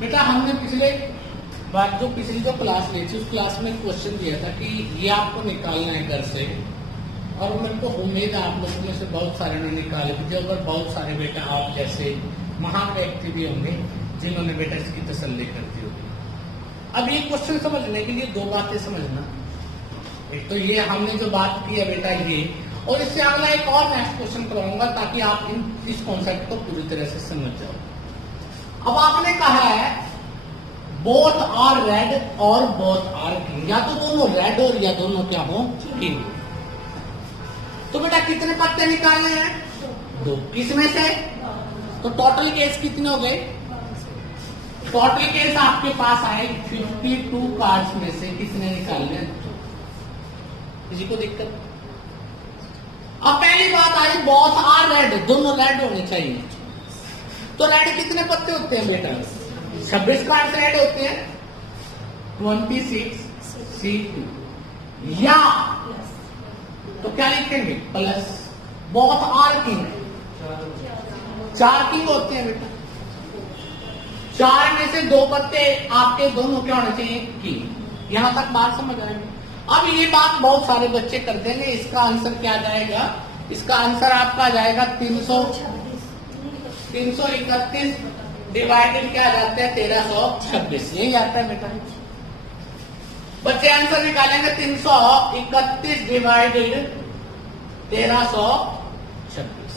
बेटा हमने पिछले बार पिछली जो क्लास ली थी उस क्लास में क्वेश्चन दिया था कि ये आपको निकालना है घर से, और मेरे को उम्मीद है आप लोगों में से बहुत सारे ने निकाले भी, और बहुत सारे बेटा आप जैसे महान व्यक्ति भी होंगे जिन्होंने बेटा इसकी तसल्ली कर दी होगी। अब ये क्वेश्चन समझने के लिए दो बातें समझना। एक तो ये हमने जो बात की है बेटा ये, और इससे अगला एक और नेक्स्ट क्वेश्चन करवाऊंगा ताकि आप इस कॉन्सेप्ट को पूरी तरह से समझ जाओ। अब आपने कहा है बोथ आर रेड और बोथ आर किंग, या तो दोनों रेड और या दोनों क्या हो किंग। तो बेटा कितने पत्ते निकालने हैं? दो। किसमें से? तो टोटल केस कितने हो गए? टोटल केस आपके पास आए 52 कार्ड्स में से किसने निकालने हैं? किसी को दिक्कत? अब पहली बात आई बोथ आर रेड, दोनों रेड होने चाहिए। तो रेड कितने पत्ते होते हैं बेटा? 26 कार्ड रेड होते हैं। 26 C2 या तो क्या लिखेंगे? Plus both are king, 4 king होते हैं बेटा। 4 में से 2 पत्ते आपके दोनों क्या होने चाहिए? किंग। यहां तक बात समझ आएगी। अब ये बात बहुत सारे बच्चे कर देंगे। इसका आंसर क्या जाएगा? इसका आंसर आपका जाएगा 331 डिवाइडेड क्या जाता है? 1326। यही आता है बेटा। बच्चे आंसर निकालेंगे 331 डिवाइडेड 1326,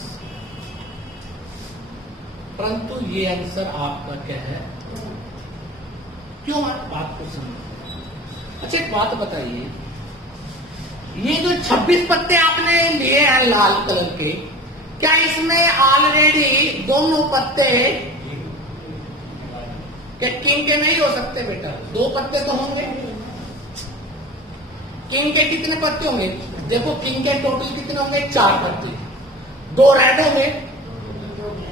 परंतु ये आंसर आपका क्या है? क्यों? आप बात को समझ। अच्छा एक बात बताइए, ये जो 26 पत्ते आपने लिए हैं लाल कलर के, क्या इसमें ऑलरेडी दोनों पत्ते क्या किंग के नहीं हो सकते बेटा? 2 पत्ते तो होंगे। किंग के कितने पत्ते होंगे? देखो किंग के टोटल कितने होंगे? 4 पत्ते। 2 रेड होंगे,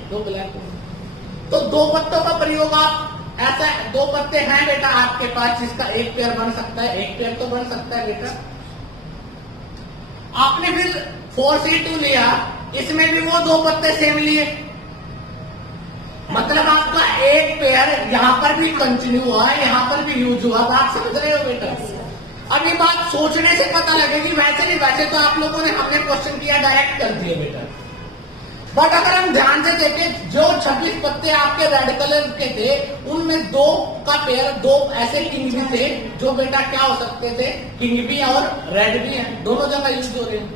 2 ब्लैक होंगे। तो 2 पत्तों का प्रयोग आप ऐसा 2 पत्ते हैं बेटा आपके पास जिसका एक पेयर बन सकता है, एक पेयर तो बन सकता है बेटा। आपने फिर 4C2 लिया, इसमें भी वो 2 पत्ते सेम लिए, मतलब आपका एक पेयर यहां पर भी कंटिन्यू हुआ है, यहां पर भी यूज हुआ। बात समझ रहे हो बेटा? अब ये बात सोचने से पता लगेगी, वैसे नहीं। वैसे तो आप लोगों ने हमने क्वेश्चन किया डायरेक्ट कर दिया बेटा, बट अगर हम ध्यान से देखें जो 26 पत्ते आपके रेड कलर के थे उनमें 2 का पेयर, 2 ऐसे किंग भी थे जो बेटा क्या हो सकते थे? किंग भी और रेड भी है, दोनों जगह यूज हो रहे हैं।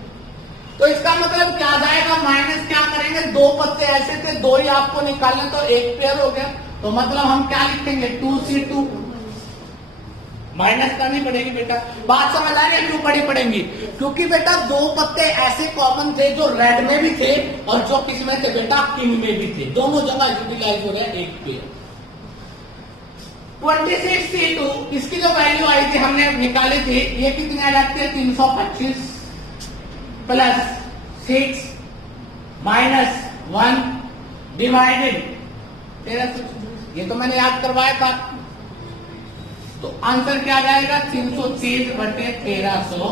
तो इसका मतलब क्या जाएगा? माइनस क्या करेंगे? 2 पत्ते ऐसे थे, 2 ही आपको निकालने, तो एक पेयर हो गया। तो मतलब हम क्या लिखेंगे? 2C2 माइनस करनी पड़ेगी बेटा। बात समझ आ रही है? क्यों पढ़ी पड़ेंगी? क्योंकि बेटा 2 पत्ते ऐसे कॉमन थे जो रेड में भी थे और जो किस में थे बेटा? किंग में भी थे, दोनों जगह यूटिलाइज हो रहे हैं एक पेयर। 26C2 इसकी जो वैल्यू आई थी हमने निकाली थी, ये कितनी आ जाती है? 325 प्लस 6 माइनस 1 डिवाइडेड 1326। ये तो मैंने याद करवाया था। तो आंसर क्या जाएगा? 330/1300।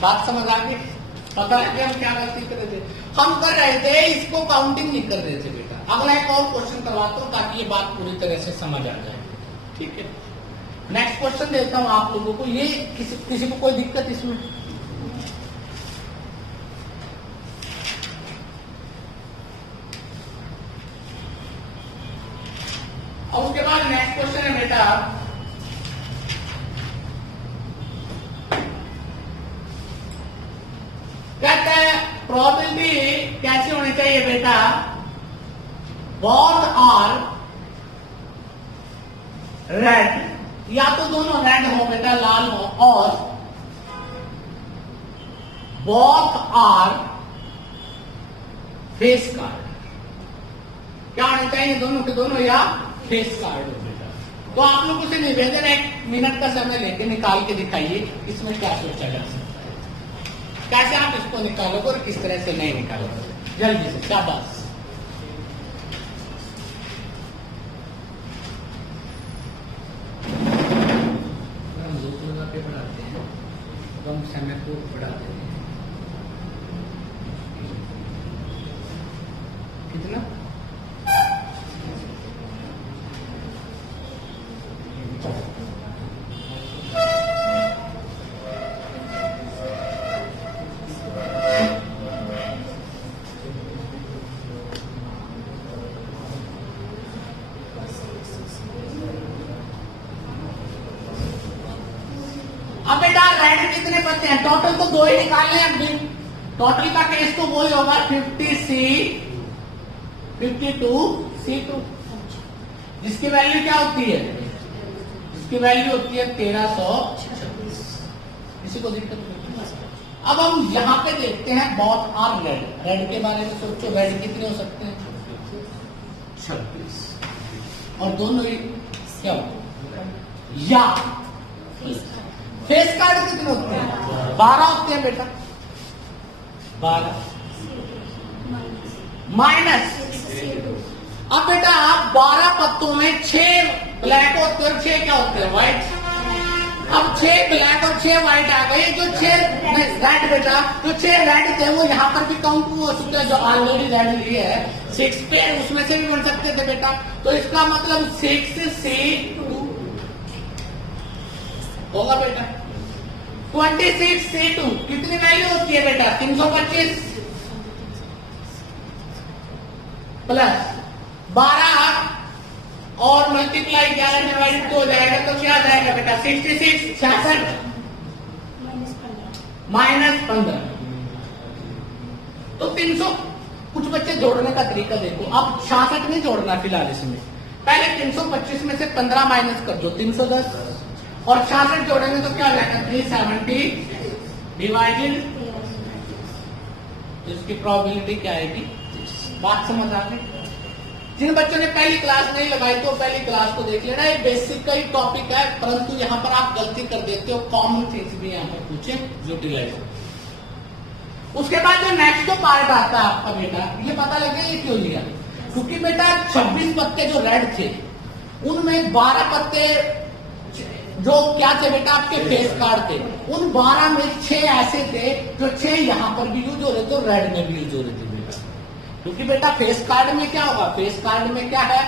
बात समझ आ गई? पता है कि हम क्या गलती कर रहे थे? हम कर रहे थे इसको काउंटिंग नहीं कर रहे थे बेटा। अगला एक और क्वेश्चन करवाता हूं ताकि ये बात पूरी तरह से समझ आ जाए, ठीक है? नेक्स्ट क्वेश्चन देता हूं आप लोगों को। ये किसी को कोई दिक्कत इसमें? और उसके बाद नेक्स्ट क्वेश्चन है बेटा, कहता है प्रोबेबिलिटी कैसे होनी चाहिए बेटा? बोथ आर रेड, या तो दोनों रेड हो बेटा, लाल हो, और बोथ आर फेस कार्ड। क्या होने चाहिए? दोनों के दोनों या फेस कार्ड हो बेटा। तो आप लोगों से निवेदन है 1 मिनट का समय लेके निकाल के दिखाइए इसमें क्या सोचा जा सकता है, कैसे आप इसको निकालोगे और किस तरह से नहीं निकालोगे। जल्दी से, शाबाश। पढ़ाते हैं कम समय को पढ़ाते हैं। कितना? बेटा रेड कितने पत्ते हैं? टोटल तो 2 ही निकालने हैं। टोटल का केस तो वही होगा 50C 52C2, जिसकी वैल्यू क्या होती है? इसकी वैल्यू होती है 1326। इसी को दिक्कत नहीं है। अब हम यहाँ पे देखते हैं बोथ आर रेड। रेड के बारे में सोचो, रेड कितने हो सकते हैं? 26। और दोनों ही क्या होते? या फेस कार्ड कितने होते हैं? 12 होते हैं बेटा। 12 माइनस। अब बेटा आप 12 पत्तों में 6 ब्लैक होते हैं और 6 क्या होते हैं? व्हाइट। अब 6 ब्लैक और 6 व्हाइट आ गए। जो 6 रेड बेटा, जो 6 रेड थे वो यहाँ पर भी काउंट हो सकते हैं। जो ऑलरेडी रेड लिए है 6 पे, उसमें से भी बन सकते थे बेटा। तो इसका मतलब 6C2 होगा बेटा। 26C2 कितनी वैल्यू होती है बेटा? 325 प्लस 12 और मल्टीप्लाई 11 डिवाइड 2 हो जाएगा, तो क्या आ जाएगा बेटा? 66 66 माइनस 15। तो 300। कुछ बच्चे जोड़ने का तरीका देखो। अब 66 नहीं जोड़ना फिलहाल इसमें। पहले 325 में से 15 माइनस कर दो, 310। और 66 जोड़ेंगे तो क्या हो जाएगा? 370 डिवाइडेड। इसकी प्रोबेबिलिटी क्या आएगी? बात समझ आ गई? जिन बच्चों ने पहली क्लास नहीं लगाई तो पहली क्लास को देख लेना। ये बेसिक का ही टॉपिक है, परंतु यहाँ पर आप गलती कर देते हो। कॉमन थिंग्स भी यहाँ पर पूछे, यूटिलाइज। उसके बाद जो नेक्स्ट तो पार्ट आता है आपका बेटा, ये पता लगे ये क्यों लिया? क्योंकि बेटा 26 पत्ते जो रेड थे उनमें 12 पत्ते जो क्या थे बेटा? आपके फेस कार्ड थे। उन 12 में 6 ऐसे थे जो 6 यहाँ पर भी यूज हो रहे थे और रेड में भी यूज हो रहे थे बेटा। क्योंकि बेटा फेस कार्ड में क्या होगा? फेस कार्ड में क्या है?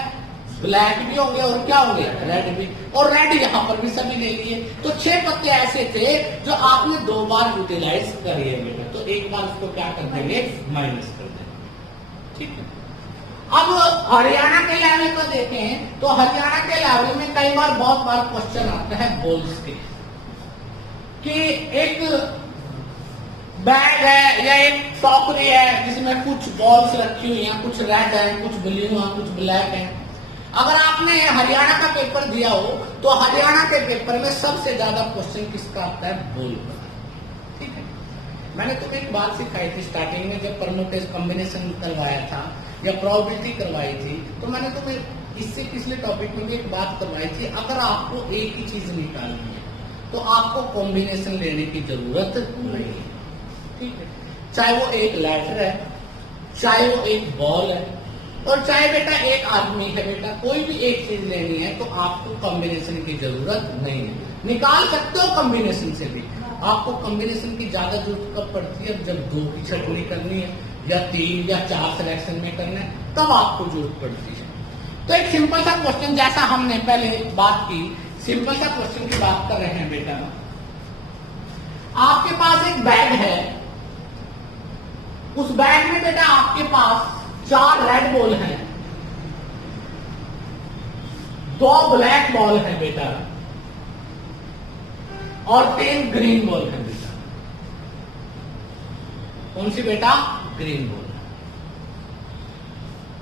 ब्लैक भी होंगे और क्या होंगे? रेड भी। और रेड यहाँ पर भी सभी ले लिए। तो 6 पत्ते ऐसे थे जो आपने 2 बार यूटिलाइज करिए बेटा। तो एक बार उसको क्या कर देंगे? माइनस कर देंगे। ठीक है। अब हरियाणा के लेवल को देखें तो हरियाणा के लेवल में कई बार बहुत बार क्वेश्चन आता है बॉल्स के, कि एक बैग है या एक टोकरी है जिसमें कुछ बॉल्स रखी हुई हैं, कुछ रेड है, कुछ ब्लू है, कुछ ब्लैक है। अगर आपने हरियाणा का पेपर दिया हो तो हरियाणा के पेपर में सबसे ज्यादा क्वेश्चन किसका आता है? बॉल का। ठीक है। मैंने तुम्हें एक बात सिखाई थी स्टार्टिंग में जब परमुटेशन कॉम्बिनेशन करवाया था या प्रोबेबिलिटी करवाई थी, तो मैंने तुम्हें इससे पिछले टॉपिक में भी एक बात करवाई थी। अगर आपको एक ही चीज निकालनी है तो आपको कॉम्बिनेशन लेने की जरूरत नहीं है। ठीक है। चाहे वो एक लेटर है, चाहे वो एक बॉल है, और चाहे बेटा एक आदमी है बेटा, कोई भी एक चीज लेनी है तो आपको कॉम्बिनेशन की जरूरत नहीं है। निकाल सकते हो कॉम्बिनेशन से भी। आपको कॉम्बिनेशन की ज्यादा जरूरत कब पड़ती है? जब 2 की छटनी करनी है या 3 या 4 सिलेक्शन में करना है, तब आपको जरूरत पड़ती है। तो एक सिंपल सा क्वेश्चन जैसा हमने पहले बात की, सिंपल सा क्वेश्चन की बात कर रहे हैं बेटा। आपके पास एक बैग है, उस बैग में बेटा आपके पास 4 रेड बॉल हैं, 2 ब्लैक बॉल है बेटा और 3 ग्रीन बॉल है बेटा। कौन सी बेटा? Green ball.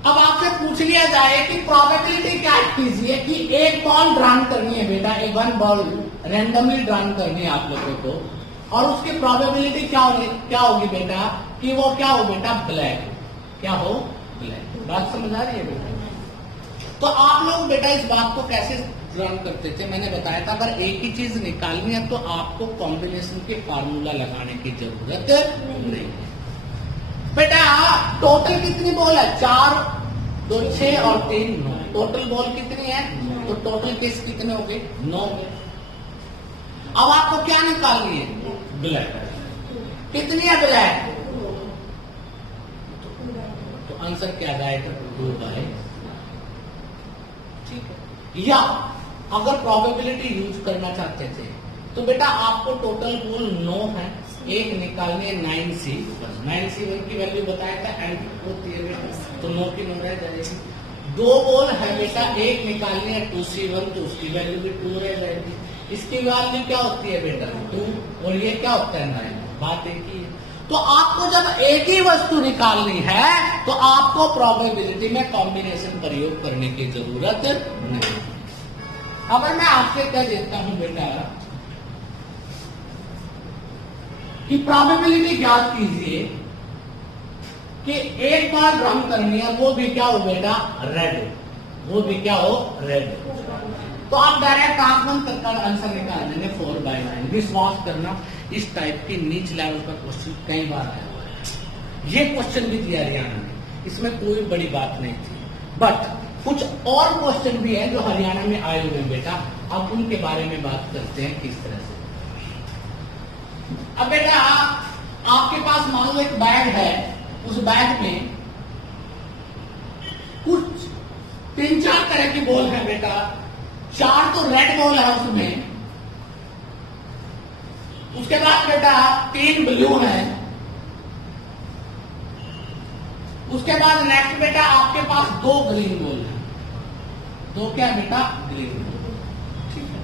अब आपसे पूछ लिया जाए कि प्रोबेबिलिटी क्या कीजिए कि एक बॉल ड्रॉन करनी है बेटा, एक 1 बॉल रैंडमली ड्रॉन करनी है आप लोगों को, और उसकी प्रोबेबिलिटी क्या होगी बेटा? कि वो क्या हो बेटा? ब्लैक। क्या हो? ब्लैक। बात समझ आ रही है बेटा? तो आप लोग बेटा इस बात को कैसे ड्रॉन करते थे? मैंने बताया था अगर एक ही चीज निकालनी है तो आपको कॉम्बिनेशन के फार्मूला लगाने की जरूरत नहीं है बेटा। टोटल कितनी बॉल है? 4 2 6 और 3 9। टोटल बॉल कितनी है? तो टोटल केस कितने हो गए? 9 हो गए। अब आपको क्या निकालनी है? ब्लैक। कितनी है ब्लैक? तो आंसर क्या जाएगा? 2/। ठीक है। या अगर प्रोबेबिलिटी यूज करना चाहते थे तो बेटा आपको टोटल बॉल 9 है, एक निकालनी है 9C। 9C1 की वैल्यू बताया था, एंड होती है बेटा, तो 9 की 9 रह जाएगी। 2 बॉल है बेटा, एक निकालनी है 2C1 तो उसकी वैल्यू भी 2 रह जाएगी। इसकी वैल्यू क्या होती है बेटा 2 और ये क्या होता है 9। बात एक ही है। तो आपको जब एक ही वस्तु निकालनी है तो आपको प्रोबेबिलिटी में कॉम्बिनेशन प्रयोग करने की जरूरत नहीं। अगर मैं आपसे कह देता हूं बेटा कि प्रोबेबिलिटी ज्ञात कीजिए कि एक बार ड्रम करनी है, वो भी क्या हो बेटा रेड, वो भी क्या हो रेड, तो आप डायरेक्ट आंख बंद कर आंसर निकाल देंगे 4/9। विश्वास करना इस टाइप के नीच लेवल का क्वेश्चन कई बार आया हुआ है। ये क्वेश्चन भी दिया हरियाणा में, इसमें कोई बड़ी बात नहीं थी। बट कुछ और क्वेश्चन भी है जो हरियाणा में आए हुए हैं बेटा, अब उनके बारे में बात करते हैं किस तरह से। अब बेटा आपके पास मान लो एक बैग है, उस बैग में कुछ 3-4 तरह की बॉल है बेटा। 4 तो रेड बॉल है उसमें, उसके बाद बेटा 3 ब्लू है, उसके बाद नेक्स्ट बेटा आपके पास 2 ग्रीन बॉल है। 2 क्या है बेटा ग्रीन बॉल, ठीक है।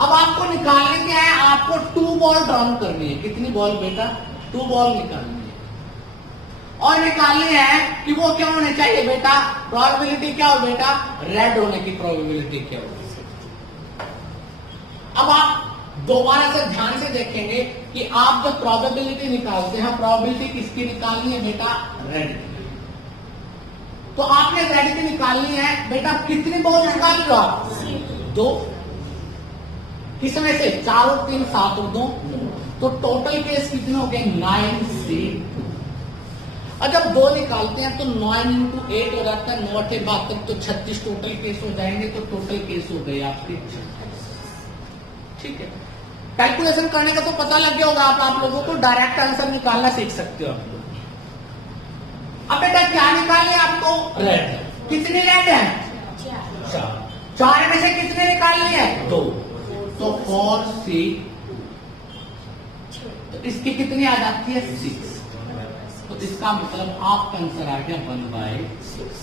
अब आपको निकालने क्या है, आपको 2 बॉल ड्रॉ करनी है। कितनी बॉल बेटा 2 बॉल निकालनी है, और निकालनी है कि वो क्या होने चाहिए बेटा, प्रोबेबिलिटी क्या हो बेटा रेड होने की प्रोबेबिलिटी क्या होगी। अब आप दोबारा से ध्यान से देखेंगे कि आप जब प्रोबेबिलिटी निकालते हैं, प्रोबेबिलिटी किसकी निकालनी है बेटा रेड की। तो आपने रेड की निकालनी है बेटा, कितनी बॉल निकाल लो आप 2, किसमें से 4 और 3 7 और 2, तो टोटल केस कितने हो गए 9C। और जब 2 निकालते हैं तो 9 × 8 हो जाता है 9 के 72, तो 36 टोटल केस हो जाएंगे। तो टोटल केस हो गए आपके 36, ठीक है। कैलकुलेशन करने का तो पता लग गया होगा आप लोगों को, डायरेक्ट आंसर निकालना सीख सकते हो आप लोग। अब बेटा क्या निकालने आपको रेड, कितनी रेड है 4 में से कितने निकालनी है 2, तो 4C, तो इसकी कितनी आ जाती है 6। तो इसका मतलब आपका आंसर आ गया 1/6।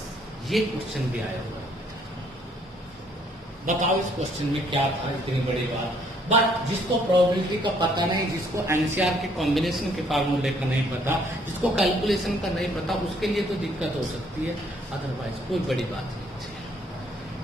ये क्वेश्चन भी आया हुआ है। बताओ इस क्वेश्चन में क्या था इतनी बड़ी बात। बट जिसको प्रोबेबिलिटी का पता नहीं, जिसको एनसीआर के कॉम्बिनेशन के फार्मूले का नहीं पता, जिसको कैलकुलेशन का नहीं पता, उसके लिए तो दिक्कत हो सकती है, अदरवाइज कोई बड़ी बात नहीं है।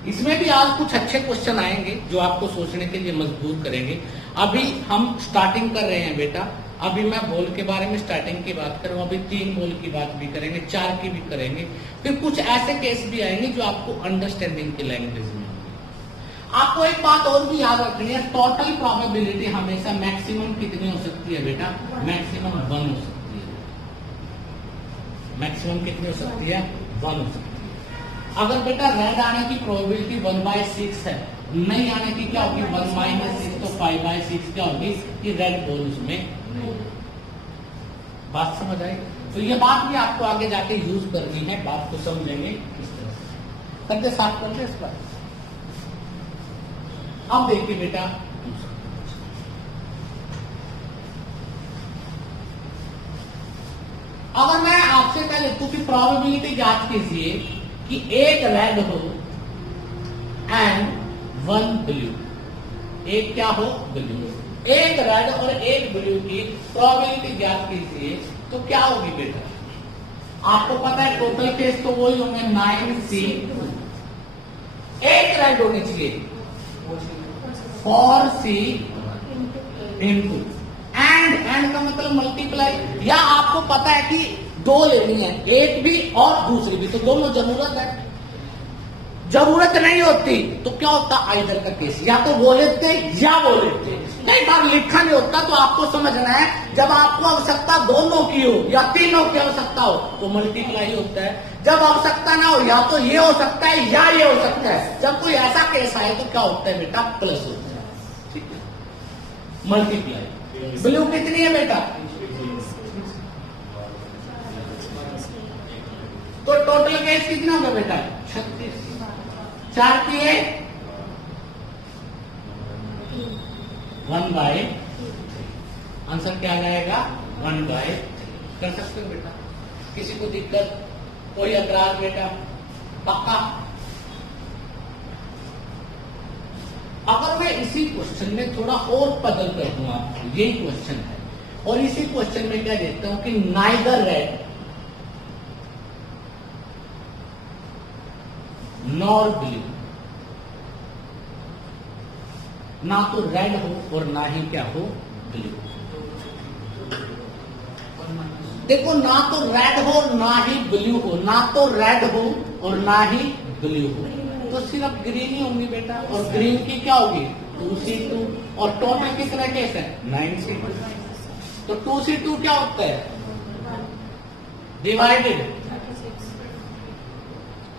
इसमें भी आज कुछ अच्छे क्वेश्चन आएंगे जो आपको सोचने के लिए मजबूर करेंगे। अभी हम स्टार्टिंग कर रहे हैं बेटा, अभी मैं बॉल के बारे में स्टार्टिंग की बात करूं, अभी 3 बॉल की बात भी करेंगे, 4 की भी करेंगे, फिर कुछ ऐसे केस भी आएंगे जो आपको अंडरस्टैंडिंग की लैंग्वेज में। आपको एक बात और भी याद रखनी है, टोटल प्रोबेबिलिटी हमेशा मैक्सिमम कितनी हो सकती है बेटा, मैक्सिमम 1 हो सकती है। मैक्सिमम कितनी हो सकती है 1 हो सकती है। अगर बेटा रेड आने की प्रोबेबिलिटी 1/6 है, नहीं आने की क्या होगी 1 - 6, तो 5/6 क्या होगी कि रेड बॉल उसमें नहीं। बात समझ आई। तो ये बात भी आपको आगे जाके यूज करनी है, बात को समझेंगे किस तरह से करके साफ करते इस बात। अब देखिए बेटा, अगर मैं आपसे कह लिखूं कि प्रोबेबिलिटी ज्ञात कीजिए कि एक रेड हो एंड 1 ब्लू, एक क्या हो ब्लू, एक रेड और एक ब्लू की प्रोबेबिलिटी ज्ञात कीजिए, तो क्या होगी बेटा। आपको पता है टोटल केस तो वही होंगे 9C, एक रेड होनी चाहिए 4C इंटू एंड का मतलब मल्टीप्लाई, या आपको पता है कि 2 लेनी है, एक भी और दूसरी भी, तो दोनों जरूरत है। जरूरत नहीं होती तो क्या होता आइदर का केस, या तो वो लेते या वो लेते। कई बार लिखा नहीं होता, तो आपको समझना है जब आपको आवश्यकता दोनों की हो या तीनों की आवश्यकता हो तो मल्टीप्लाई होता है। जब आवश्यकता ना हो, या तो ये हो सकता है या ये हो सकता है। जब कोई ऐसा केस आए तो क्या होता है बेटा प्लस होता है, ठीक है, मल्टीप्लाई। ब्लू कितनी है बेटा, तो टोटल केस कितना होगा बेटा 36। 4 की है 1/3, आंसर क्या आएगा 1/3। कर सकते हो बेटा, किसी को दिक्कत, कोई अतराज बेटा, पक्का। अगर मैं इसी क्वेश्चन में थोड़ा और बदल कर दूं आपको, यही क्वेश्चन है, और इसी क्वेश्चन में क्या देता हूं कि नाइदर रेड नॉर ब्लू, ना तो रेड हो और ना ही क्या हो ब्लू। देखो, ना तो रेड हो ना ही ब्लू हो, ना तो रेड हो और ना ही ब्लू हो, तो सिर्फ ग्रीन ही होंगी बेटा। और ग्रीन की क्या होगी 2C2, और टोटल कितने केस है 9C2, तो 2C2 क्या होता है डिवाइडेड,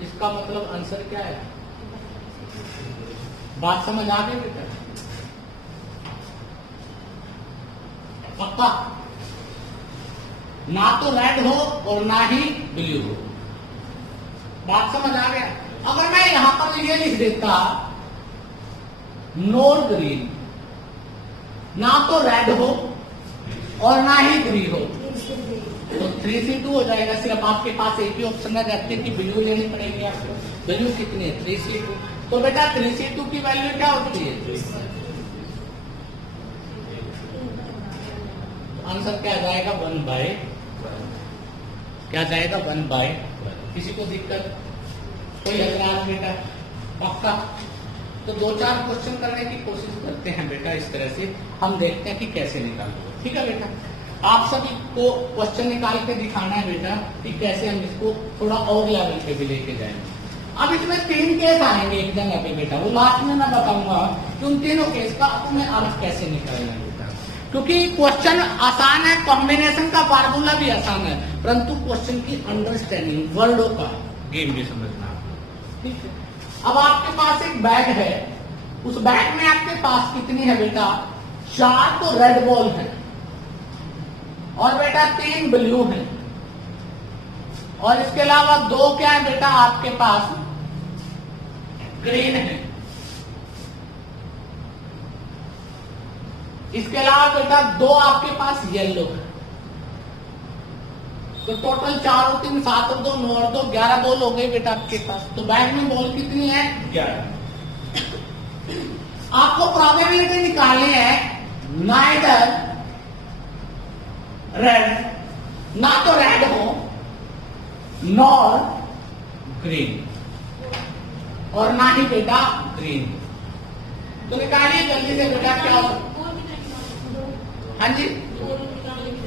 इसका मतलब आंसर क्या है। बात समझ आ गई बेटा? पक्का? ना तो रेड हो और ना ही ब्लू हो, बात समझ आ गया? अगर मैं यहां पर ये लिख देता नॉर ग्रीन, ना तो रेड हो और ना ही ग्रीन हो, तो 3C2 हो जाएगा। सिर्फ आपके पास एक ही ऑप्शन रह जाती है कि ब्लू लेनी पड़ेगी आपको। ब्लू कितनी है 3C2, तो बेटा 3C2 की वैल्यू क्या होती है, आंसर क्या जाएगा 1/, क्या जाएगा 1/। किसी को दिक्कत, कोई एतराज बेटा? पक्का? तो 2-4 क्वेश्चन करने की कोशिश करते हैं बेटा, इस तरह से हम देखते हैं कि कैसे निकालते। ठीक है बेटा, आप सभी को क्वेश्चन निकाल के दिखाना है बेटा कि कैसे हम इसको थोड़ा और लेवल पे भी लेके जाएंगे। अब इसमें 3 केस आएंगे एक जगह पे बेटा, वो लास्ट में मैं बताऊंगा कि उन तीनों केस का अपने अर्थ कैसे निकालना है बेटा, क्योंकि क्वेश्चन आसान है, कॉम्बिनेशन का फार्मूला भी आसान है, परंतु क्वेश्चन की अंडरस्टैंडिंग वर्डों का गेम भी समझना। ठीक है, अब आपके पास एक बैग है, उस बैग में आपके पास कितनी है बेटा 4 तो रेड बॉल है, और बेटा 3 ब्लू है, और इसके अलावा 2 क्या है बेटा आपके पास ग्रीन है। इसके अलावा बेटा 2 आपके पास येलो है, तो टोटल 4 और 3 7 और 2 9 और 2 11 बॉल हो गई बेटा आपके पास। तो बैग में बॉल कितनी है 11। आपको प्रोबेबिलिटी निकालनी है नाइदर रेड, ना तो रेड हो नॉर ग्रीन, और ना ही बेटा ग्रीन। तो निकालिए जल्दी से बेटा क्या हो। हाँ जी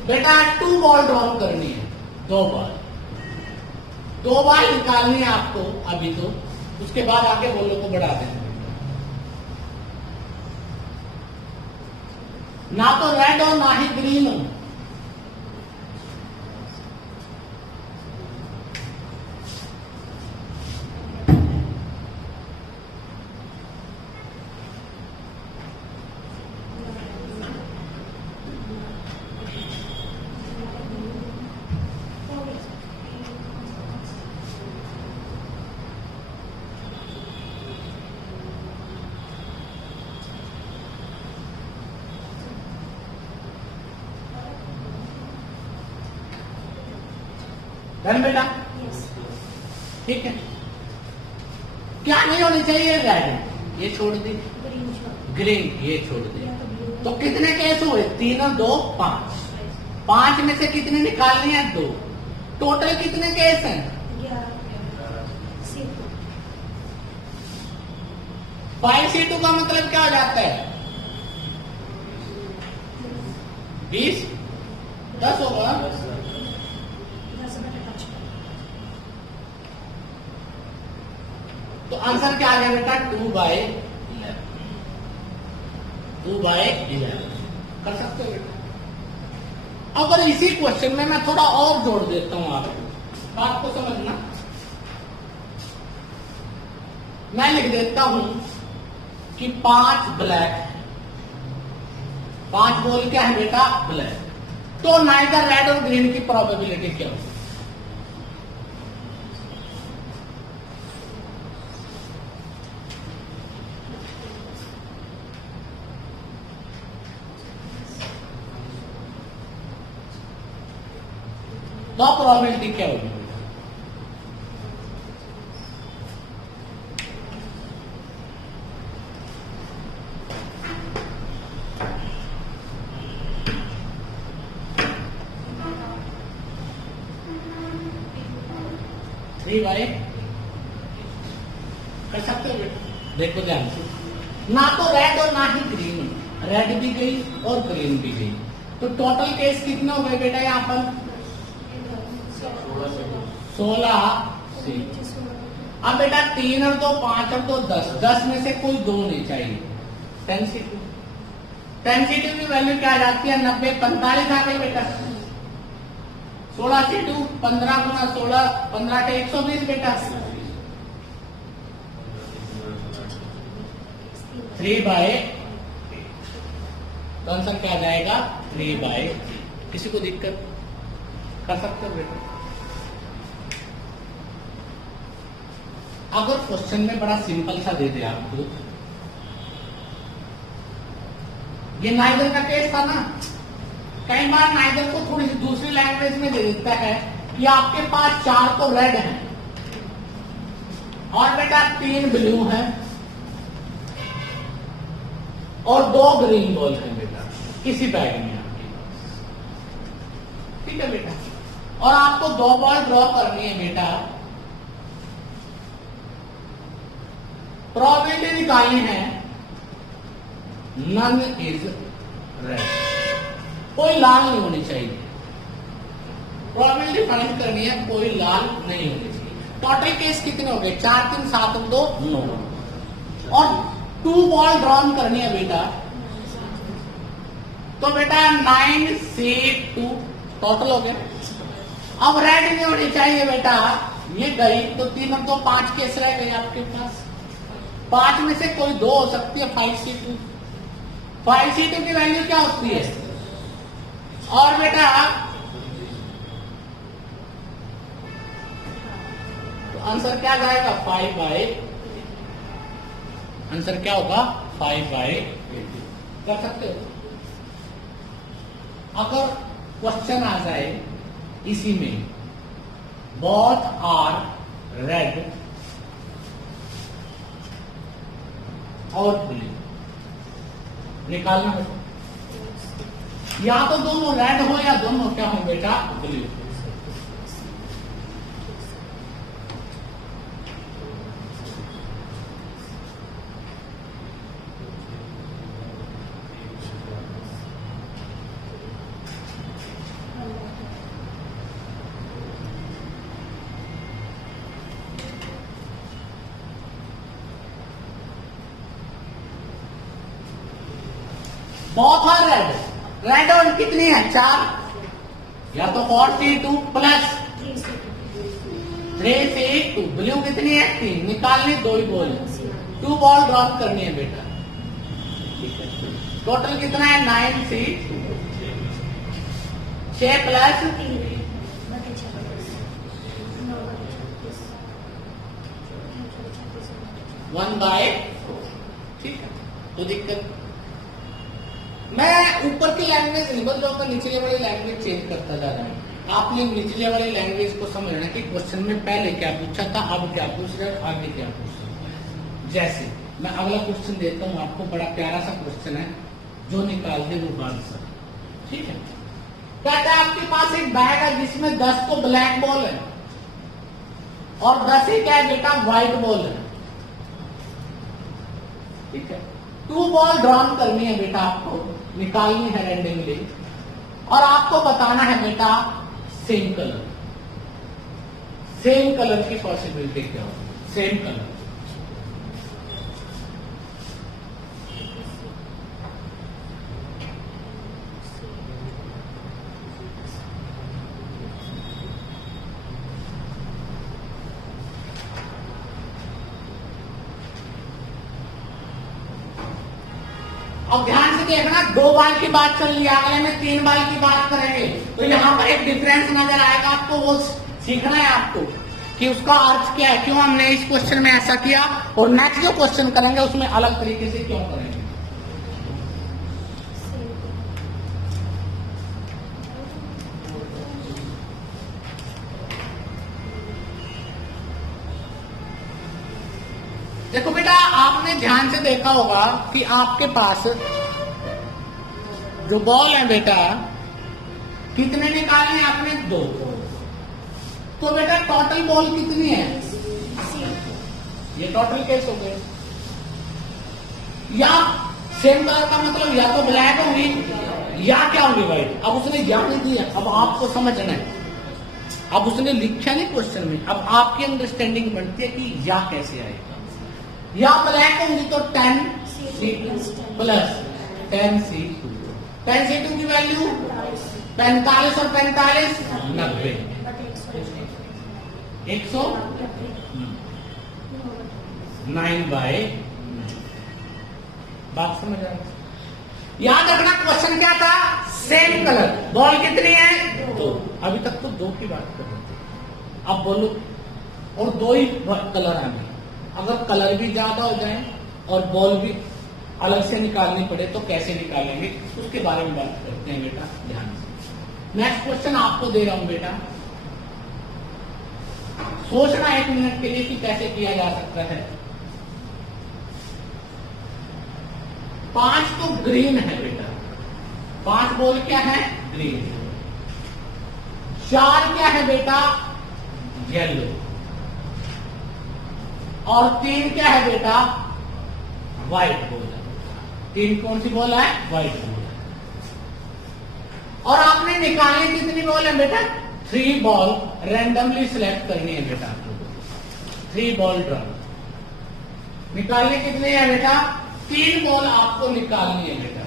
बेटा 2 बॉल ड्रॉ करनी है, 2 बॉल निकालनी है आपको अभी, तो उसके बाद आगे बॉलों को बढ़ा देना। ना तो रेड हो ना ही ग्रीन हो, डन बेटा? ठीक है, क्या नहीं होनी चाहिए रेड, ये छोड़ दी, ग्रीन ये छोड़ दी, तो कितने केस हुए 3 और 2 5, 5 में से कितने निकालने हैं 2, टोटल कितने केस हैं 5C2 का मतलब क्या हो जाता है 20, 10 होगा। तो आंसर क्या आ गया बेटा 2/11, 2/11 कर सकते हो बेटा। अगर इसी क्वेश्चन में मैं थोड़ा और जोड़ देता हूं आपको, बात को समझना, मैं लिख देता हूं कि 5 ब्लैक है, 5 बॉल क्या है बेटा ब्लैक, तो नाइदर रेड और ग्रीन की प्रोबेबिलिटी क्या होगी। तो प्रोबेबिलिटी क्या होगी, 3 बाय, कर सकते हो बेटा? देखो ध्यान से, ना तो रेड और ना ही ग्रीन, रेड भी गई और ग्रीन भी गई, तो टोटल केस कितने हो गए बेटा यहाँ पर? 16 सीट। अब बेटा 3 और 2 5 और 2 10, 10 में से कोई 2 नहीं चाहिए। 10C2, 10C2 की वैल्यू क्या आ जाती है? 90, 45 आ गई बेटा। 16C2 15 गुना 16, 15 के 120 बेटा। 3 बाय, तो आंसर क्या आ जाएगा? 3 बाय। किसी को दिक्कत? कर सकते हो बेटा? अगर क्वेश्चन में बड़ा सिंपल सा दे दे आपको, ये नाइदर का केस था ना, कई बार नाइदर को थोड़ी सी दूसरी लैंग्वेज में दे देता है कि आपके पास 4 तो रेड है और बेटा 3 ब्लू है और 2 ग्रीन बॉल है बेटा किसी बैग में आपके पास, ठीक है बेटा, और आपको 2 बॉल ड्रॉ करनी है बेटा, प्रोबेबिलिटी निकालनी है, नन इज रेड, कोई लाल नहीं होनी चाहिए, प्रोबेबिलिटी फाइंड करनी है, कोई लाल नहीं होनी चाहिए। टोटल केस कितने हो गए? 4 3 7 और 2 9, और 2 बॉल ड्रॉन करनी है बेटा, तो बेटा 9C2 टोटल हो गया। अब रेड नहीं होनी चाहिए बेटा, ये गई, तो 3 और 2 5 केस रह गए आपके पास, 5 में से कोई 2 हो सकती है। 5C2, 5C2 की वैल्यू क्या होती है? और बेटा तो आंसर क्या जाएगा? 5 बाय, आंसर क्या होगा? 5 बाय। कर सकते हो? अगर क्वेश्चन आ जाए इसी में, बोथ आर रेड और ब्लू, निकालना बेटा, या तो दोनों रेड हो या दोनों क्या हो बेटा? ब्लू। बहुत है रेड, रेड और कितनी है? 4, या तो 4C2 प्लस 3C2, ब्लू कितनी है? 3, निकालनी 2 ही बॉल, 2 बॉल ड्रॉप करनी है बेटा, टोटल कितना है? 9C2, 6 प्लस 1 बाय, ठीक है, तो दिक्कत, मैं ऊपर की लैंग्वेज नहीं बदल रहा, निचले वाली लैंग्वेज चेंज करता जा रहा है। आपने निचले वाली लैंग्वेज को समझना कि क्वेश्चन में पहले क्या पूछा था, अब क्या पूछ रहा है, आगे क्या पूछ रहा है। जैसे मैं अगला क्वेश्चन देता हूं आपको, बड़ा प्यारा सा क्वेश्चन है, जो निकाल दे वो आंसर, ठीक है। कहता है आपके पास एक बैग है जिसमें 10 तो ब्लैक बॉल है और 10 ही क्या है बेटा? व्हाइट बॉल है, ठीक है। 2 बॉल ड्रॉन करनी है बेटा, आपको निकालनी है रैंडमली, और आपको बताना है बेटा सेम कलर, सेम कलर की पॉसिबिलिटी क्या हो? सेम कलर, और ध्यान से देखना, 2 बाल की बात चल रही है, अगले में 3 बाल की बात करेंगे, तो यहाँ पर एक डिफरेंस नजर आएगा आपको, वो सीखना है आपको कि उसका अर्थ क्या है, क्यों हमने इस क्वेश्चन में ऐसा किया, और नेक्स्ट जो क्वेश्चन करेंगे उसमें अलग तरीके से क्यों करेंगे। देखो बेटा, आपने ध्यान से देखा होगा कि आपके पास जो बॉल है बेटा, कितने निकालने आपने? 2, तो बेटा टोटल बॉल कितनी है? ये टोटल केस हो गए। या सेम कलर का मतलब या तो ब्लैक होंगी या क्या होंगी व्हाइट। अब उसने या नहीं दिया, अब आपको समझना है। अब उसने लिखा नहीं क्वेश्चन में, अब आपकी अंडरस्टैंडिंग बनती है कि या कैसे आएगा। या ब्लैक होंगी तो 10C2 प्लस 10C2। 10C2 की वैल्यू 45 और 45 90 109/। बात समझ आ रही? याद रखना क्वेश्चन क्या था? सेम कलर, बॉल कितनी है? 2। अभी तक तो 2 की बात कर रहे थे, अब बोलो और 2 ही कलर आएंगे। अगर कलर भी ज्यादा हो जाए और बॉल भी अलग से निकालनी पड़े तो कैसे निकालेंगे, उसके बारे में बात करते हैं बेटा, ध्यान से। नेक्स्ट क्वेश्चन आपको दे रहा हूं बेटा, सोचना 1 मिनट के लिए कि कैसे किया जा सकता है। 5 तो ग्रीन है बेटा, 5 बॉल क्या है? ग्रीन। 4 क्या है बेटा? येलो। और 3 क्या है बेटा? व्हाइट बॉल है। 3 कौन सी बॉल है? व्हाइट बॉल है। और आपने निकालने कितनी बॉल है बेटा? 3 बॉल रैंडमली सिलेक्ट करनी है बेटा। 3 बॉल ड्रॉ निकालने कितने हैं बेटा? 3 बॉल आपको निकालनी है बेटा।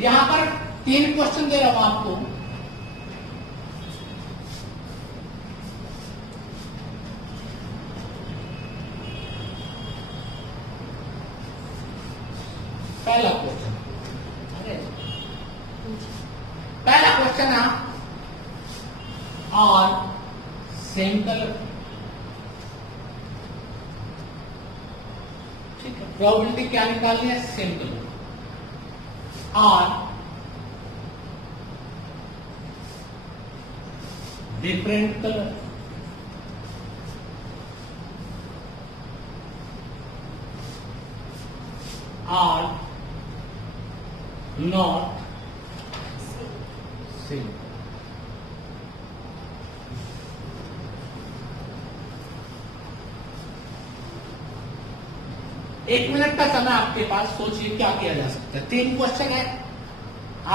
यहां पर 3 क्वेश्चन दे रहा हूं आपको। पहला क्वेश्चन, पहला क्वेश्चन है और सेम कलर, ठीक है। प्रोबेबिलिटी क्या निकालनी है? Same colour. और डिफरेंट कलर, और नॉट सेम। एक मिनट का समय आपके पास, सोचिए क्या किया जा सकता है। 3 क्वेश्चन है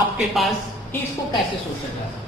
आपके पास कि इसको कैसे सोचा जा सकता है।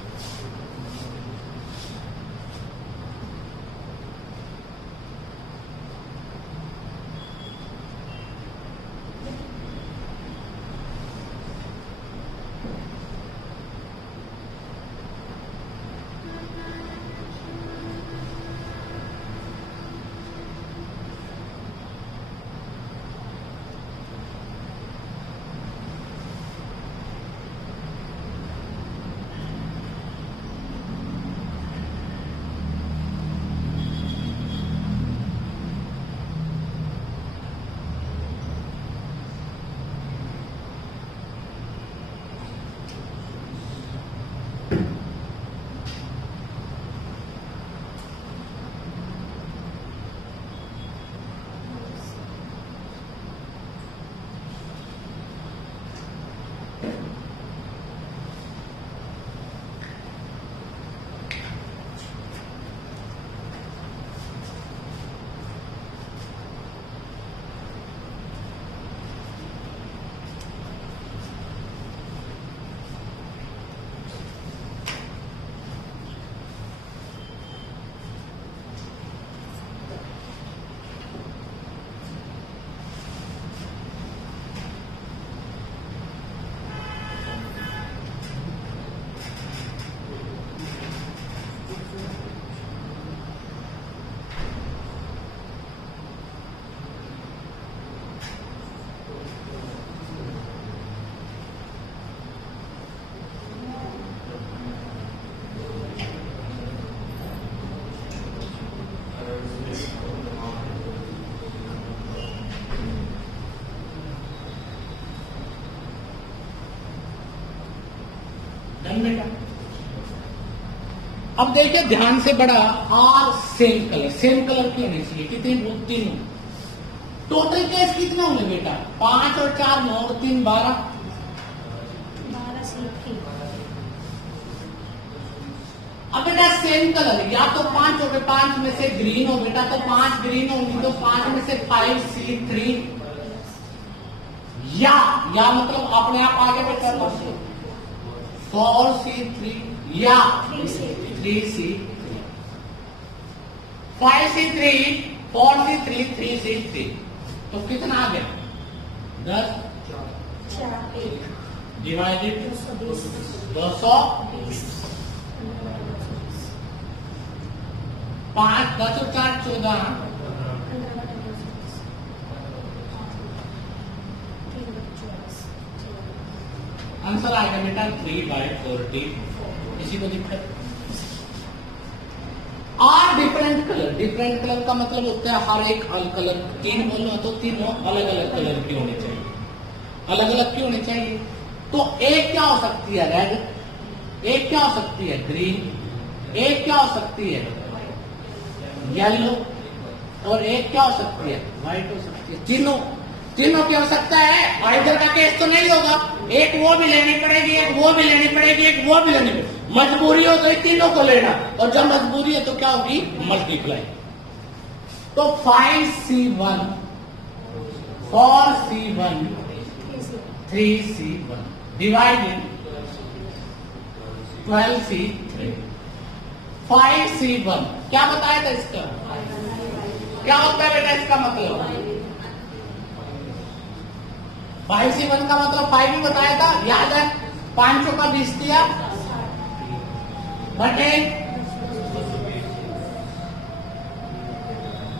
डन बेटा। अब देखिए ध्यान से, बड़ा और सेम कलर, सेम कलर की होनी चाहिए। कितनी? 3। टोटल केस कितने होंगे बेटा? 5 और 4 9 और 3 12। अब बेटा सेम कलर, या तो 5 हो गए, 5 में से ग्रीन हो बेटा, तो 5 ग्रीन होंगी, तो 5 में से 5C3, या मतलब अपने आप आगे बेटा 4C3 या 3C, 5C3, 4C3, 3C3, तो कितना आ गया 10 डिवाइडेड 220, 5 10 और 4 14, आंसर आएगा बेटा 3/40। इसी को दिक्कत। और डिफरेंट कलर का मतलब होता है हर एक कलर, 3 बोलो तो तीनों अलग अलग कलर की होनी चाहिए, अलग अलग की होनी चाहिए। तो एक क्या हो सकती है रेड, एक क्या हो सकती है ग्रीन, एक क्या हो सकती है येलो, और एक क्या हो सकती है व्हाइट हो सकती है। तीनों क्या हो सकता है, और इधर का केस तो नहीं होगा, एक वो भी लेनी पड़ेगी, एक वो भी लेनी पड़ेगी, एक वो भी लेनी पड़ेगी। मजबूरी हो तो तीनों को लेना, और जब मजबूरी है तो क्या होगी मल्टीप्लाई। तो 5C1, 4C1, 3C1 divided 12C3, 5C1 क्या बताया था इसका, क्या होता है बेटा इसका मतलब 5C1 का मतलब 5 भी बताया था, याद है 500 का 20 दिया बटे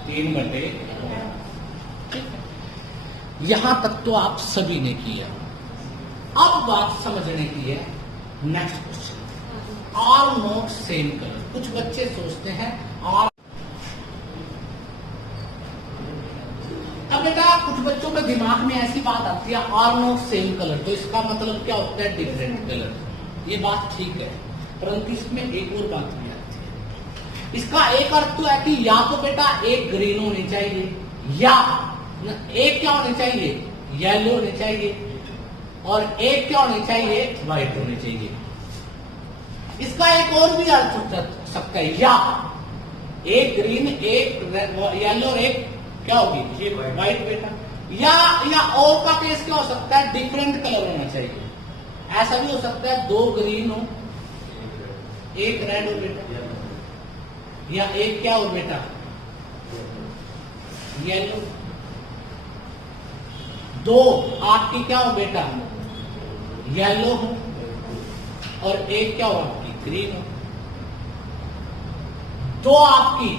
3/। यहां तक तो आप सभी ने किया। अब बात समझने की है next question, all note same colour. कुछ बच्चे सोचते हैं और अब बेटा कुछ बच्चों के दिमाग में ऐसी बात आती है ऑल नोट सेम कलर, तो इसका मतलब क्या होता है डिफरेंट कलर। ये बात ठीक है, परंतु इसमें एक और बात भी आती है। इसका एक अर्थ तो है कि या तो बेटा एक ग्रीन होनी चाहिए, या एक क्या होनी चाहिए येलो होनी चाहिए, और एक क्या होनी चाहिए व्हाइट होनी चाहिए। इसका एक और भी अर्थ हो सकता है, या एक ग्रीन एक येलो एक क्या होगी ये व्हाइट बेटा, या और का केस क्या हो सकता है डिफरेंट कलर होना चाहिए। ऐसा भी हो सकता है 2 ग्रीन हो एक रेड हो बेटा, या एक क्या हो बेटा येलो, 2 आपकी क्या हो बेटा येलो हो, और एक क्या हो आपकी ग्रीन हो, 2 आपकी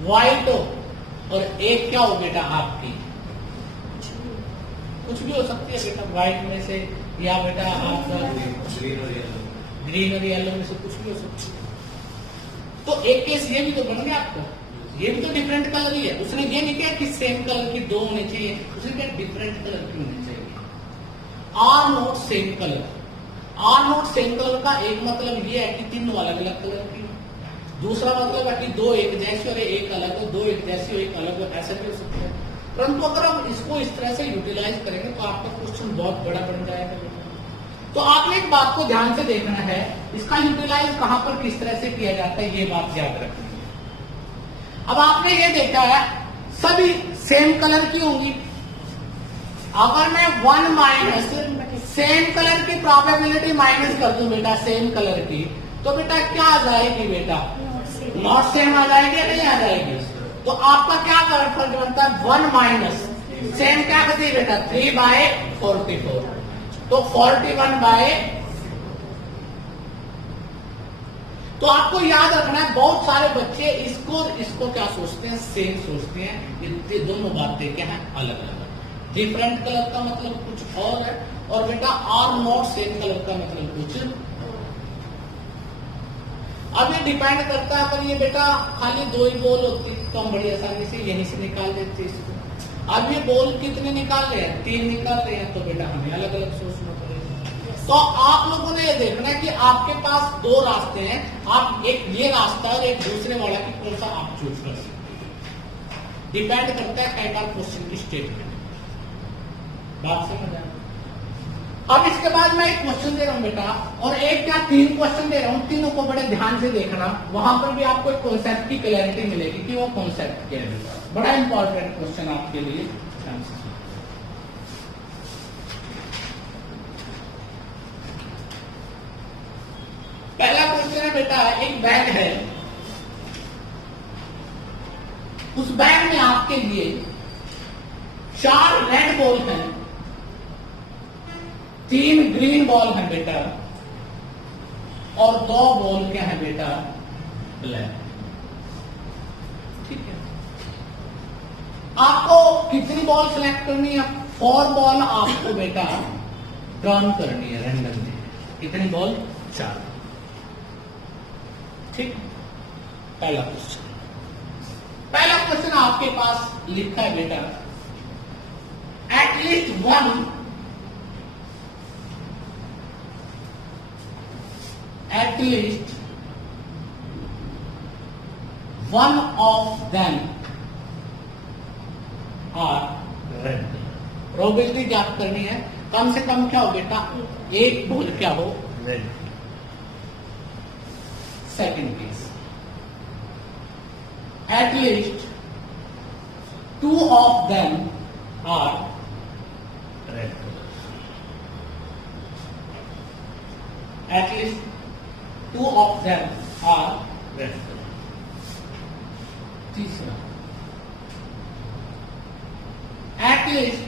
व्हाइट हो, और एक क्या हो बेटा आपकी कुछ भी हो सकती है बेटा व्हाइट में से, या बेटा आपका ग्रीन और येलो में से कुछ भी हो सकती है। तो एक केस ये भी तो बन गया आपको, ये भी तो डिफरेंट कलर ही है। उसने ये नहीं किया कि सेम कलर की 2 होने चाहिए, उसने कहा डिफरेंट कलर की होनी चाहिए। Are not same colour, are not same colour का एक मतलब ये है कि तीनों अलग अलग कलर की, दूसरा मतलब है कि 2 एक जैसी और एक अलग हो, 2 एक जैसी और एक अलग हो, ऐसा भी हो सकता है। परंतु अगर हम इसको इस तरह से यूटिलाइज करेंगे तो आपका क्वेश्चन बहुत बड़ा बन जाएगा। तो आपने एक बात को ध्यान से देखना है, इसका यूटिलाइज कहां पर किस तरह से किया जाता है, ये बात याद रखनी है। अब आपने ये देखा है सभी सेम कलर की होंगी। अगर मैं 1 माइनस सेम कलर की प्रोबेबिलिटी माइनस कर दूं बेटा सेम कलर की, तो बेटा क्या आ जाएगी बेटा नॉट सेम आ जाएगी या नहीं आ जाएगी। तो आपका क्या फर्क बनता है 1 माइनस सेम क्या करती है बेटा 3/44, तो 41/। तो आपको याद रखना है बहुत सारे बच्चे इसको क्या सोचते हैं सेम सोचते हैं। ये दोनों बातें क्या है अलग अलग। डिफरेंट कलर का मतलब कुछ और है, और बेटा आर नॉट सेम कलर का मतलब कुछ। अब ये डिपेंड करता है, अगर ये बेटा खाली 2 ही बॉल होती तो हम बड़ी आसानी से यहीं से निकाल देते इसको। अब ये बॉल कितने निकाल रहे हैं 3 निकाल रहे हैं, तो बेटा हमें अलग अलग सोचना पड़ेगा। तो आप लोगों ने ये देखना है कि आपके पास 2 रास्ते हैं, आप एक ये रास्ता और एक दूसरे वाला की कौन सा आप चूज कर सकते हैं। डिपेंड करता है कई बार क्वेश्चन की स्टेटमेंट। बात समझ आए। अब इसके बाद मैं एक क्वेश्चन दे रहा हूं बेटा, और एक क्या 3 क्वेश्चन दे रहा हूं, तीनों को बड़े ध्यान से देखना, वहां पर भी आपको एक कॉन्सेप्ट की क्लैरिटी मिलेगी कि वो कॉन्सेप्ट क्या है। बड़ा इंपॉर्टेंट क्वेश्चन आपके लिए। पहला क्वेश्चन है बेटा, एक बैग है, उस बैग में आपके लिए 4 रेड बॉल हैं, 3 ग्रीन बॉल हैं बेटा, और 2 बॉल क्या है बेटा, ब्लैक। ठीक है, आपको कितनी बॉल सिलेक्ट करनी है? 4 बॉल आपको बेटा टर्न करनी है रैंडमली। कितनी बॉल? 4। ठीक, पहला क्वेश्चन। पहला क्वेश्चन आपके पास लिखा है बेटा, at least one of them are red। Probability ज्ञात करनी है, कम से कम क्या हो बेटा, एक बॉल क्या हो, red. Second case, at least 2 of them are red color। At least 2 of them are red color। तीसरा, at least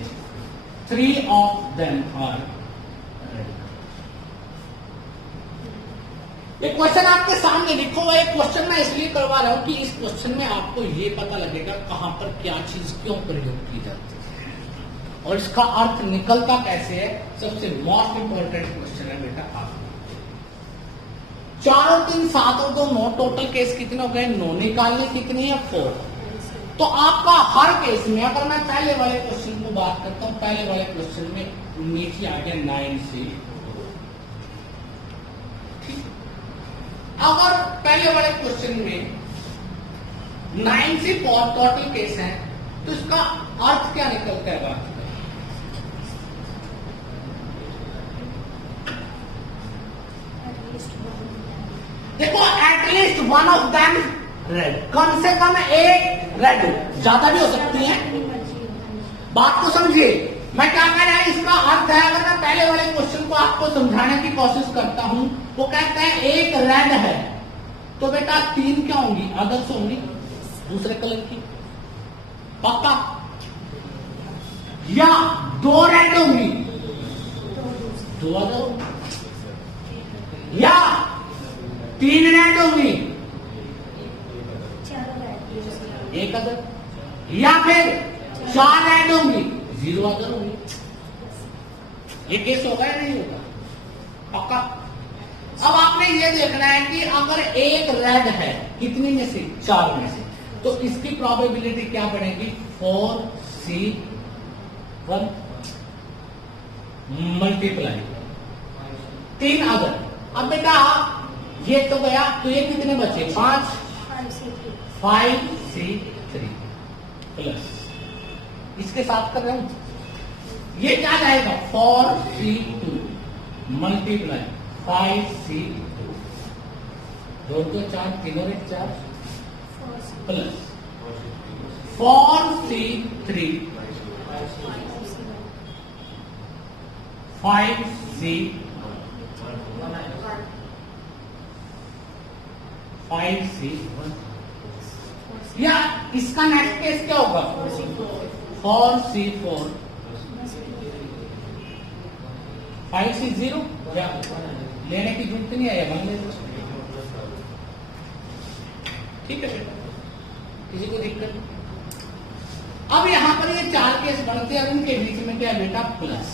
3 of them are red color। ये क्वेश्चन आपके सामने लिखो हुआ। एक क्वेश्चन मैं इसलिए करवा रहा हूं कि इस क्वेश्चन में आपको ये पता लगेगा कहां पर क्या चीज क्यों प्रयोग की जाती है और इसका अर्थ निकलता कैसे है। सबसे मोस्ट इंपॉर्टेंट क्वेश्चन है बेटा आपको। 4 और 3 7 और 2 9, टोटल केस कितने हो गए? 9 निकालने कितनी है? 4। तो आपका हर केस में, अगर मैं पहले वाले क्वेश्चन को बात करता हूं, पहले वाले क्वेश्चन में नीचे आ गया 9 से। अगर पहले वाले क्वेश्चन में 9 से 4 टोटल केस है, तो इसका अर्थ क्या निकलता है? बात देखो, एटलीस्ट 1 ऑफ देम रेड, कम से कम एक रेड, ज्यादा भी हो सकती है। बात को समझिए, मैं क्या कह रहा है, इसका अर्थ है, अगर मैं पहले वाले क्वेश्चन को आपको समझाने की कोशिश करता हूं, वो कहता है एक रेड है, तो बेटा 3 क्या होंगी? अदर्स होंगी, दूसरे कलर की। पक्का? या 2 रेड होंगी, 2 अदर होंगी, या 3 रेड होंगी, 1 अदर, या फिर 4 रेड होंगी, 0 अदर होंगी। ये केस होगा या नहीं होगा? पक्का? अब आपने ये देखना है कि अगर एक रेड है, कितनी में से? 4 में से, तो इसकी प्रोबेबिलिटी क्या बनेगी? 4C1 multiply 3 other. अब बेटा ये तो गया, तो ये कितने बचे? 5C3 प्लस, इसके साथ कर रहा हूं, ये क्या जाएगा? 4C2 मल्टीप्लाई 5C2, 2 2 4, 3 और 1 4, प्लस 4C3 5C1। या इसका नेक्स्ट केस क्या होगा? 4C4 5C0। या लेने की जरूरत नहीं है, मान ले। ठीक है बेटा, किसी को दिक्कत? अब यहां पर ये 4 केस बनते हैं, उनके बीच में क्या है बेटा? प्लस।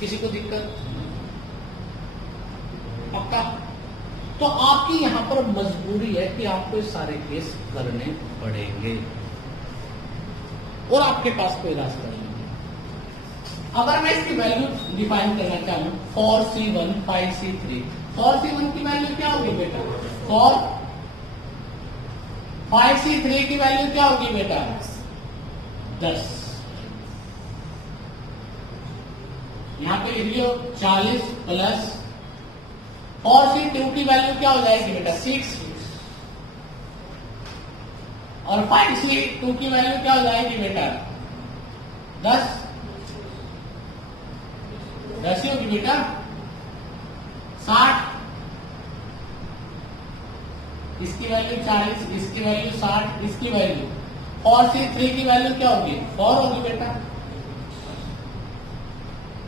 किसी को दिक्कत? पक्का? तो आपकी यहां पर मजबूरी है कि आपको ये सारे केस करने पड़ेंगे और आपके पास कोई रास्ता नहीं है। अगर मैं इसकी वैल्यू डिफाइन करना चाहूं, 4C1 5C3, 4C1 की वैल्यू क्या होगी बेटा? 4। 5C3 की वैल्यू क्या होगी बेटा? 10। यहाँ पे लिख लियो 40 प्लस 4C2 की वैल्यू क्या हो जाएगी बेटा 6, और 5C2 की वैल्यू क्या हो जाएगी बेटा 10 ही होगी बेटा 60, इसकी वैल्यू 40, इसकी वैल्यू 60, इसकी वैल्यू 4C3 की वैल्यू क्या होगी 4 होगी बेटा,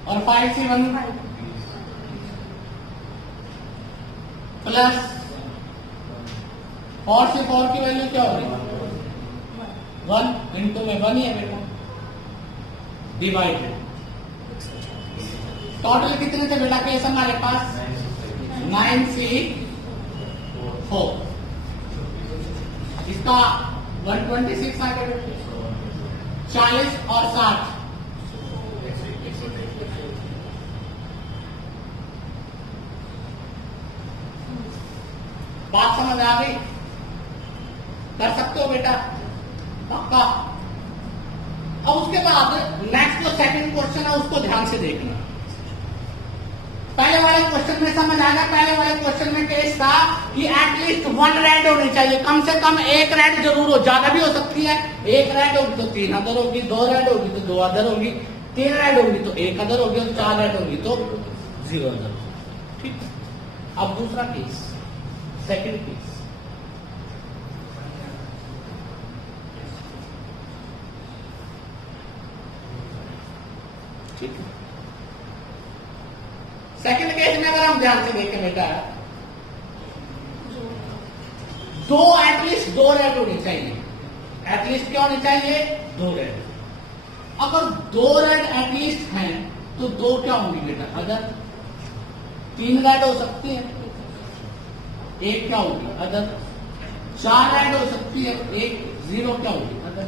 और 5C1 प्लस 4C4 की वैल्यू क्या होगी 1 इंटू में 1 ही है बेटा, डिवाइडेड। टोटल कितने थे बेटा केस हमारे पास 9C4, इसका 126 आ गया, 40 और 60, बात समझ आ गई, कर सकते हो बेटा पक्का। अब उसके बाद नेक्स्ट जो सेकंड क्वेश्चन है उसको ध्यान से देखना। पहले वाले क्वेश्चन में समझ आएगा, पहले वाले क्वेश्चन में केस था कि एटलीस्ट 1 रेड होनी चाहिए, कम से कम 1 रेड जरूर हो, ज्यादा भी हो सकती है, 1 रेड होगी तो 3 अदर होगी, 2 रेड होगी तो 2 अदर होगी, 3 रेड होगी तो 1 अदर होगी, और 4 रेड होगी तो 0 अदर होगी। ठीक है, अब दूसरा केस, सेकंड केस, ठीक है। सेकंड केस में अगर हम ध्यान से देखें बेटा, एटलीस्ट 2 रेड होनी चाहिए, एटलीस्ट क्या होनी चाहिए 2 रेड। अगर 2 रेड एटलीस्ट हैं तो 2 क्या होंगी बेटा अदर, 3 रेड हो सकती है, 1 क्या होगी अदर, 4 रेड हो सकती है, 1 0 क्या होगी अदर।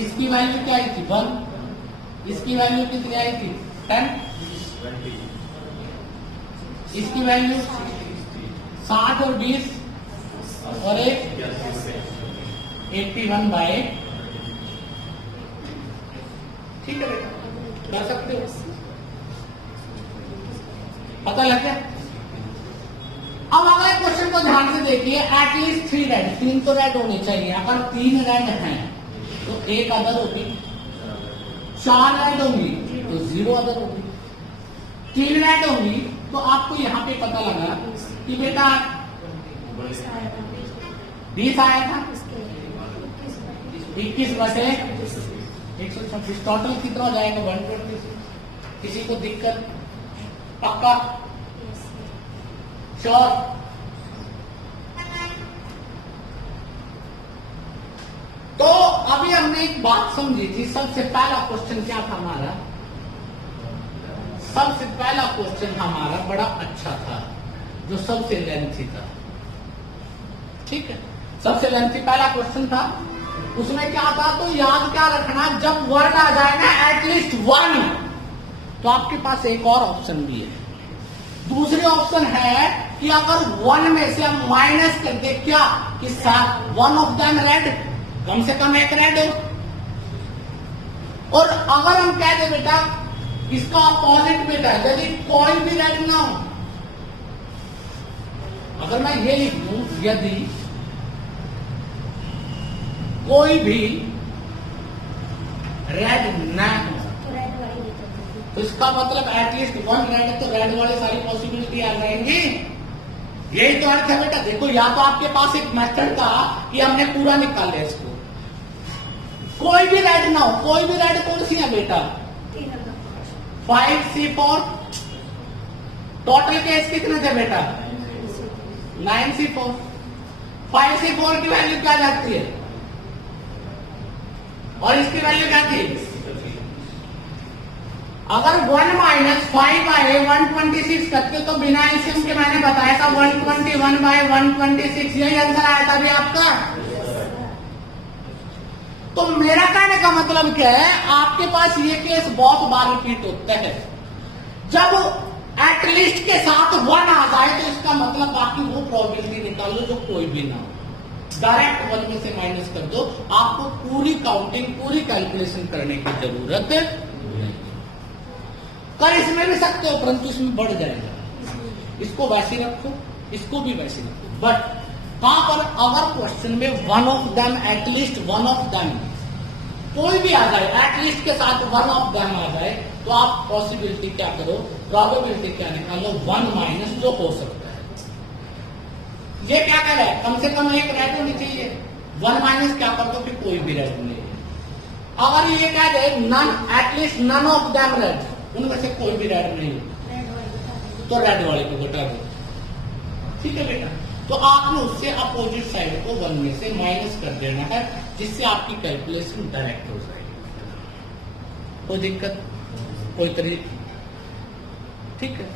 इसकी वैल्यू क्या आई थी 1, इसकी वैल्यू कितनी आई थी 10, इसकी वैल्यू 60 और 20 और 1 81 बाय, ठीक है बेटा, कर सकते हो, पता लग गया। अब अगले क्वेश्चन को ध्यान से देखिए, एटलीस्ट 3 रेड, 3 तो रेड होनी चाहिए, अगर 3 रेड हैं तो 1 अदर होगी, 4 रेड होंगी तो 0 अदर होगी, 3 रेड होंगी तो आपको यहाँ पे पता लगा कि बेटा 20 आया था, 21 बटे 126, टोटल कितना हो जाएगा 126। किसी को दिक्कत पक्का श्योर। तो अभी हमने एक बात समझी थी, सबसे पहला क्वेश्चन क्या था हमारा, सबसे पहला क्वेश्चन हमारा बड़ा अच्छा था, जो सबसे लेंथी था, ठीक है, सबसे लेंथी पहला क्वेश्चन था। उसमें क्या था, तो याद क्या रखना, जब वर्ड आ जाएगा एटलीस्ट 1 तो आपके पास एक और ऑप्शन भी है। दूसरी ऑप्शन है कि अगर 1 में से हम माइनस कर दे क्या, कि 1 ऑफ देम रेड, कम से कम 1 रेड हो, और अगर हम कह दे बेटा इसका अपोजिट बेटा यदि कोई भी रेड ना हो, अगर मैं ये लिख दूं यदि कोई भी रेड ना हो, तो इसका मतलब एटलीस्ट 1 रेड है, तो रेड वाली सारी पॉसिबिलिटी आ जाएंगी। यही तो अर्थ है बेटा। देखो, या तो आपके पास एक मेथड था कि हमने पूरा निकाल लिया इसको, कोई भी रेड ना हो, कोई भी रेड कौन सी है बेटा 5C4, टोटल केस कितने थे बेटा 9C4, 5C4 की वैल्यू क्या जाती है और इसकी वैल्यू क्या थी, अगर 1 माइनस 5 बाय 126 करते तो बिना एलसीएम के मैंने बताया था 121 बाय 126, यही आंसर आया था अभी आपका। तो मेरा कहने का मतलब क्या है, आपके पास ये केस बहुत बार रिपीट होता है, जब एटलीस्ट के साथ 1 आ जाए तो इसका मतलब बाकी वो प्रोबेबिलिटी निकाल लो जो कोई भी ना हो, डायरेक्ट 1 में से माइनस कर दो, आपको पूरी काउंटिंग पूरी कैलकुलेशन करने की जरूरत नहीं। कर इसमें भी सकते हो, परंतु इसमें बढ़ जाएगा। इसको वैसे रखो, इसको भी वैसे रखो, बट वहां पर अगर क्वेश्चन में one of them, at least one of them कोई भी आ जाए, एटलीस्ट के साथ वन ऑफ देम आ जाए, तो आप पॉसिबिलिटी क्या करो, प्रोबेबिलिटी क्या निकालो, 1 माइनस जो हो सकता है। ये क्या कह रहा है, कम से कम एक रेड होनी चाहिए। 1 माइनस क्या कर दो कि कोई भी रेड नहीं है। अगर ये कह दे none, at least none of them red, उनमें से कोई भी रेड नहीं है, तो रेड वाले को घटा दो। ठीक है बेटा, तो आपने उससे अपोजिट साइड को 1 में से माइनस कर देना है, जिससे आपकी कैलकुलेशन डायरेक्ट हो जाएगी। कोई दिक्कत, कोई तरीका? ठीक है।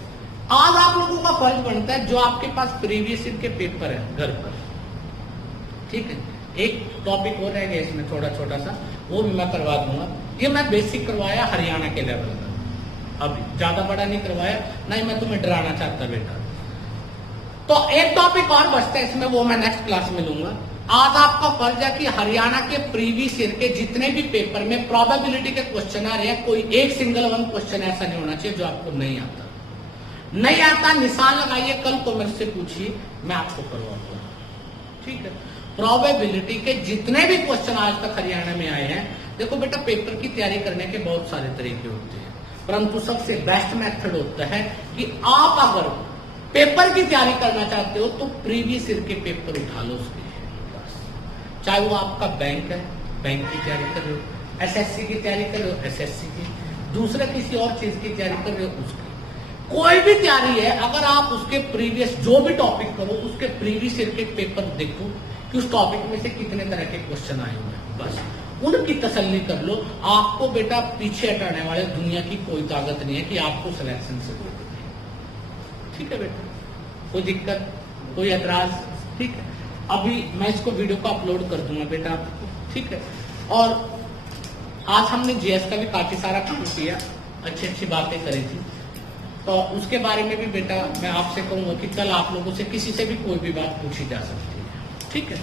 आज आप लोगों का फर्ज बनता है, जो आपके पास प्रीवियस ईयर के पेपर है घर पर, ठीक है, एक टॉपिक हो रह गया इसमें थोड़ा छोटा सा, वो भी मैं करवा दूंगा। ये मैं बेसिक करवाया हरियाणा के लेवल का, अभी ज्यादा बड़ा नहीं करवाया, नहीं मैं तुम्हें डराना चाहता बेटा। तो एक टॉपिक और बचता है इसमें, वो मैं नेक्स्ट क्लास में लूंगा। आज आपका फर्ज है कि हरियाणा के प्रीवियस ईयर के जितने भी पेपर में प्रोबेबिलिटी के क्वेश्चन आ रहे हैं, कोई एक सिंगल वन क्वेश्चन ऐसा नहीं होना चाहिए जो आपको नहीं आता। नहीं आता निशान लगाइए, कल को मेरे से पूछिए, मैं आपको करवाऊंगा। ठीक है। प्रोबेबिलिटी के जितने भी क्वेश्चन आज तक हरियाणा में आए हैं, देखो बेटा पेपर की तैयारी करने के बहुत सारे तरीके होते हैं, परंतु सबसे बेस्ट मेथड होता है कि आप अगर पेपर की तैयारी करना चाहते हो तो प्रीवियस ईयर के पेपर उठा लो उसके, चाहे वो आपका बैंक है, बैंक की तैयारी कर रहे हो, एसएससी की तैयारी कर रहे हो, एसएससी की, दूसरे किसी और चीज की तैयारी कर रहे हो, उसकी कोई भी तैयारी है, अगर आप उसके प्रीवियस जो भी टॉपिक करो, उसके प्रीवियस ईयर के पेपर देखो कि उस टॉपिक में से कितने तरह के क्वेश्चन आए हुए हैं, बस उनकी तसल्ली कर लो। आपको बेटा पीछे हटाने वाले दुनिया की कोई ताकत नहीं है कि आपको सिलेक्शन से रोक दे। ठीक है बेटा, कोई दिक्कत, कोई एतराज? ठीक है, अभी मैं इसको वीडियो को अपलोड कर दूंगा बेटा आपको। ठीक है, और आज हमने जीएस का भी काफी सारा काम किया, अच्छी अच्छी बातें करी थी, तो उसके बारे में भी बेटा मैं आपसे कहूंगा कि कल आप लोगों से किसी से भी कोई भी बात पूछी जा सकती है। ठीक है।